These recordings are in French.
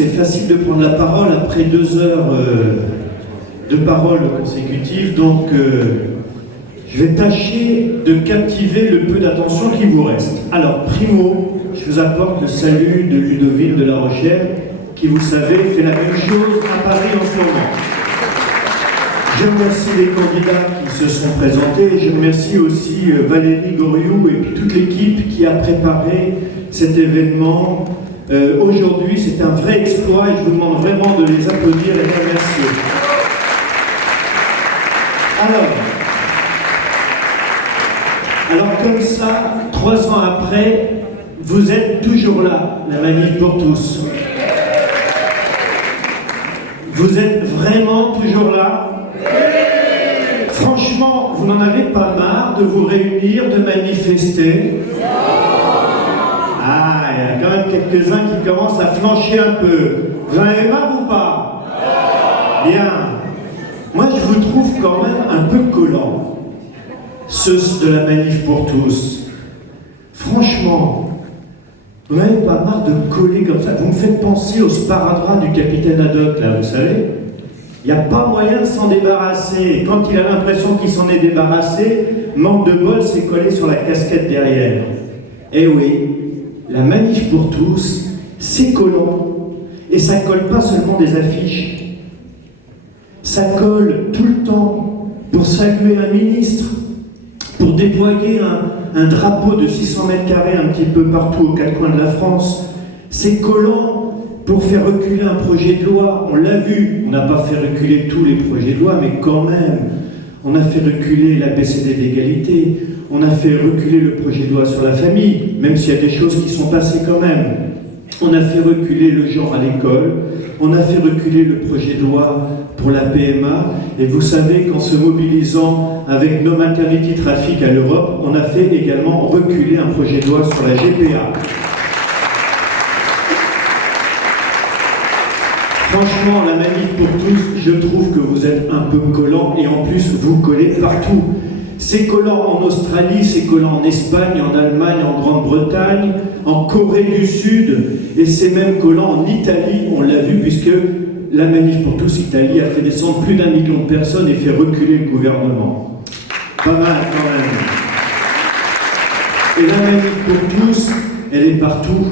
c'est facile de prendre la parole après 2 heures de paroles consécutives, donc je vais tâcher de captiver le peu d'attention qui vous reste. Alors, primo, je vous apporte le salut de Ludovine de La Rochère, qui, vous savez, fait la même chose à Paris en ce moment. Je remercie les candidats qui se sont présentés. Je remercie aussi Valérie Goriou et puis toute l'équipe qui a préparé cet événement. Aujourd'hui, c'est un vrai exploit et je vous demande vraiment de les applaudir et les remercier. Alors comme ça, 3 ans après, vous êtes toujours là, la Manif pour tous. Vous êtes vraiment toujours là? Franchement, vous n'en avez pas marre de vous réunir, de manifester? Ah, il y a quand même quelques-uns qui commencent à flancher un peu. Vous en avez marre ou pas? Bien. Moi, je vous trouve quand même un peu collant, ceux de la Manif pour tous. Franchement, vous n'avez pas marre de coller comme ça? Vous me faites penser au sparadrap du capitaine Haddock, là, vous savez? Il n'y a pas moyen de s'en débarrasser. Et quand il a l'impression qu'il s'en est débarrassé, manque de bol, c'est collé sur la casquette derrière. Eh oui, la Manif pour tous, c'est collant. Et ça colle pas seulement des affiches. Ça colle tout le temps pour saluer un ministre, pour déployer un drapeau de 600 mètres carrés un petit peu partout aux 4 coins de la France. C'est collant pour faire reculer un projet de loi. On l'a vu, on n'a pas fait reculer tous les projets de loi, mais quand même, on a fait reculer la BCD d'égalité, on a fait reculer le projet de loi sur la famille, même s'il y a des choses qui sont passées quand même. On a fait reculer le genre à l'école, on a fait reculer le projet de loi pour la PMA, et vous savez qu'en se mobilisant avec No Maternity Traffic à l'Europe, on a fait également reculer un projet de loi sur la GPA. Franchement, la Manif pour tous, je trouve que vous êtes un peu collant, et en plus, vous collez partout. C'est collant en Australie, c'est collant en Espagne, en Allemagne, en Grande-Bretagne, en Corée du Sud, et c'est même collant en Italie, on l'a vu, puisque la Manif pour tous Italie a fait descendre plus d'1 million de personnes et fait reculer le gouvernement. Pas mal quand même. Et la Manif pour tous, elle est partout.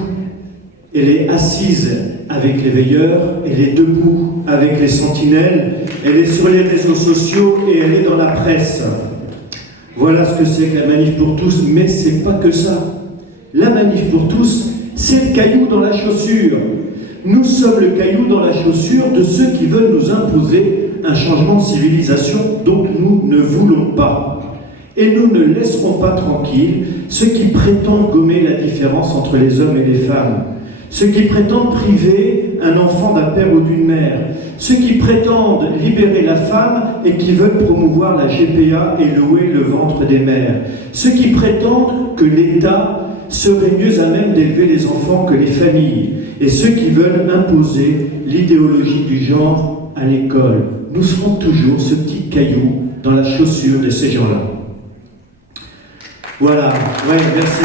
Elle est assise avec les veilleurs, elle est debout avec les sentinelles, elle est sur les réseaux sociaux et elle est dans la presse. Voilà ce que c'est que la Manif pour tous, mais c'est pas que ça. La Manif pour tous, c'est le caillou dans la chaussure. Nous sommes le caillou dans la chaussure de ceux qui veulent nous imposer un changement de civilisation dont nous ne voulons pas. Et nous ne laisserons pas tranquilles ceux qui prétendent gommer la différence entre les hommes et les femmes, ceux qui prétendent priver un enfant d'un père ou d'une mère, ceux qui prétendent libérer la femme et qui veulent promouvoir la GPA et louer le ventre des mères, ceux qui prétendent que l'État serait mieux à même d'élever les enfants que les familles, et ceux qui veulent imposer l'idéologie du genre à l'école. Nous serons toujours ce petit caillou dans la chaussure de ces gens-là. Voilà, ouais, merci.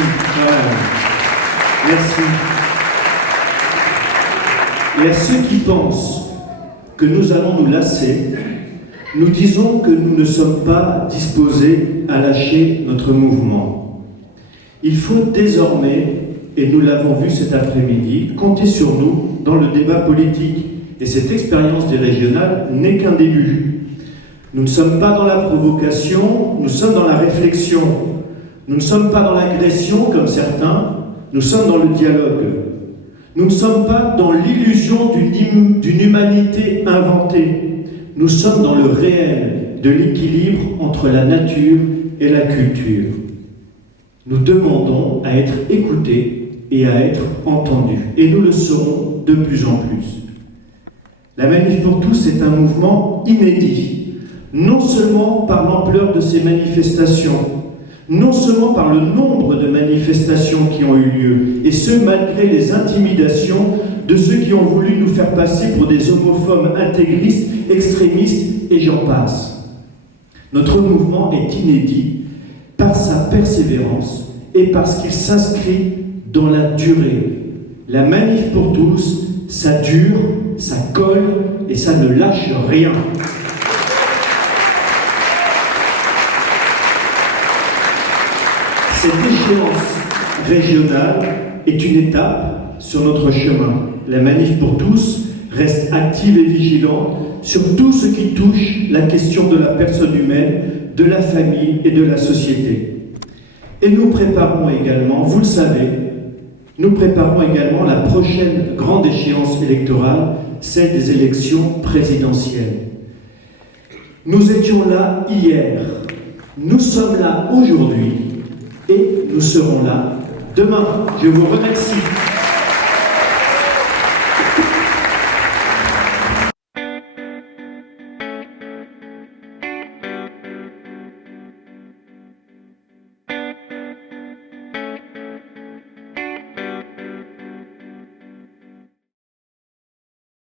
Merci. Et à ceux qui pensent que nous allons nous lasser, nous disons que nous ne sommes pas disposés à lâcher notre mouvement. Il faut désormais, et nous l'avons vu cet après-midi, compter sur nous dans le débat politique. Et cette expérience des régionales n'est qu'un début. Nous ne sommes pas dans la provocation, nous sommes dans la réflexion. Nous ne sommes pas dans l'agression comme certains, nous sommes dans le dialogue. Nous ne sommes pas dans l'illusion d'une humanité inventée. Nous sommes dans le réel de l'équilibre entre la nature et la culture. Nous demandons à être écoutés et à être entendus. Et nous le serons de plus en plus. La Manif pour tous est un mouvement inédit, non seulement par l'ampleur de ces manifestations, non seulement par le nombre de manifestations qui ont eu lieu, et ce malgré les intimidations de ceux qui ont voulu nous faire passer pour des homophobes intégristes, extrémistes, et j'en passe. Notre mouvement est inédit par sa persévérance et parce qu'il s'inscrit dans la durée. La Manif pour tous, ça dure, ça colle et ça ne lâche rien. Cette échéance régionale est une étape sur notre chemin. La Manif pour tous reste active et vigilante sur tout ce qui touche la question de la personne humaine, de la famille et de la société. Et nous préparons également, vous le savez, nous préparons également la prochaine grande échéance électorale, celle des élections présidentielles. Nous étions là hier, nous sommes là aujourd'hui et nous serons là demain. Je vous remercie.